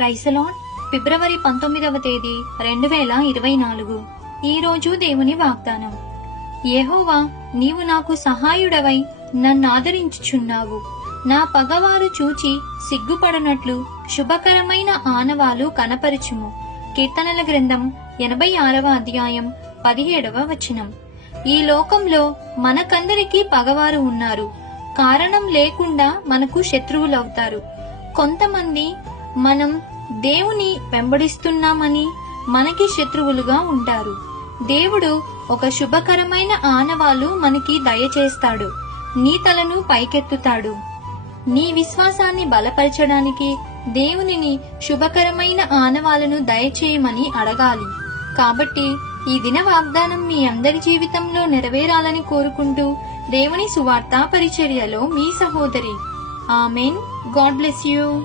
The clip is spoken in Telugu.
Praise the lord. ఫిబ్రవరి 19వ తేదీ 2024. ఈ రోజు దేవుని వాగ్దానం. యెహోవా, నీవు నాకు సహాయుడవై నన్నాదరించుచున్నావు. నా పగవారు చూచి సిగ్గుపడనట్లు శుభకరమైన ఆనవాలు కనపరచుము. కీర్తనల గ్రంథం 86వ అధ్యాయం 17వ వచనం. ఈ లోకంలో మనకందరికీ పగవారు ఉన్నారు. కారణం లేకుండా మనకు శత్రువులవుతారు. కొంతమంది మనం దేవుని వెంబడిస్తున్నామని మనకి శత్రువులుగా ఉంటారు. దేవుడు ఒక శుభకరమైన ఆనవాలు మనకి దయచేస్తాడు. నీ తలను పైకెత్తుతాడు. నీ విశ్వాసాన్ని బలపరచడానికి దేవునిని శుభకరమైన ఆనవాలను దయచేయమని అడగాలి. కాబట్టి ఈ దిన వాగ్దానం మీ అందరి జీవితంలో నెరవేరాలని కోరుకుంటూ దేవుని సువార్త పరిచర్యలో మీ సహోదరి. ఆమెన్. God bless you.